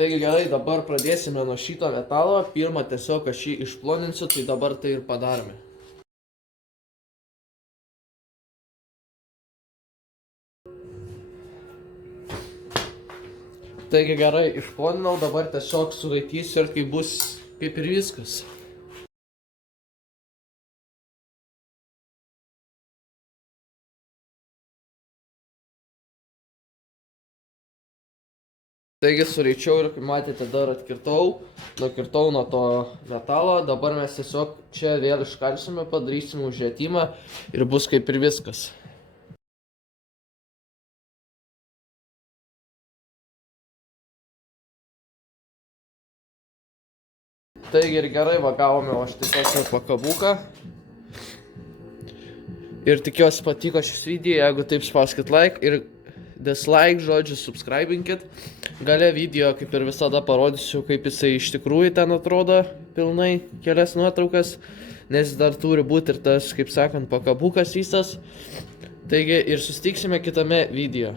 Taigi gerai, dabar pradėsime nuo šito metalo. Pirmą tiesiog aš jį išploninsiu, tai dabar tai ir padarome. Taigi gerai, išploninau, dabar tiesiog sulaikysiu ir kai bus kaip ir viskas. Taigi suraičiau ir kaip matėte dar nukirtau nuo to metalo, dabar mes tiesiog čia vėl iškalsime, padarysime užrėtimą ir bus kaip ir viskas. Taigi ir gerai, va gavome va štai tokį pakabuką. Ir tikiuosi patiko šis video, jeigu taip spauskit like ir dislike, žodžiu, subscribinkit. Gale video, kaip ir visada, parodysiu, kaip jisai iš tikrųjų ten atrodo pilnai, kelias nuotraukas, nes dar turi būti ir tas, kaip sakant, pakabukas visas. Taigi ir susitiksime kitame video.